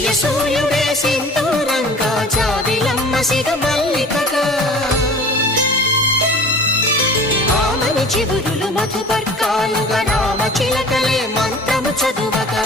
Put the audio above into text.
జయసూర్యుడే సింధూరంగా జాబిలమ్మ సిగ మల్లికగా ఆమని చివురులు మధుపర్కాలుగా రామ చిలకలే మంత్రము చదువగా